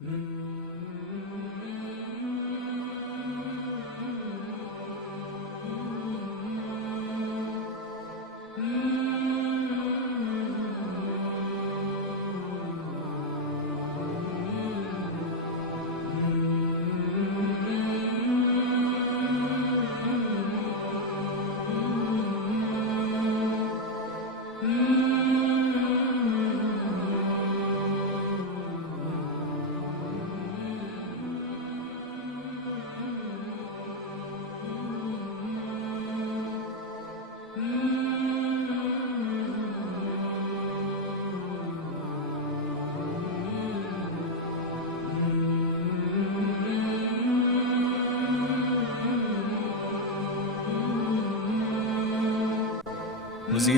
मज़ीद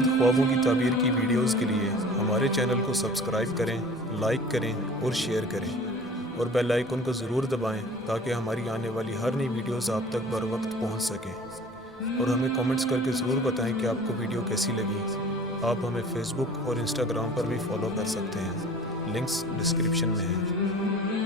ख्वाबों की ताबीर की वीडियोज़ के लिए हमारे चैनल को सब्सक्राइब करें, लाइक करें और शेयर करें और बेल आइकन को ज़रूर दबाएं ताकि हमारी आने वाली हर नई वीडियोज़ आप तक बर वक्त पहुँच सकें। और हमें कमेंट्स करके ज़रूर बताएं कि आपको वीडियो कैसी लगी। आप हमें फेसबुक और इंस्टाग्राम पर भी फॉलो कर सकते हैं, लिंक्स डिस्क्रिप्शन में हैं।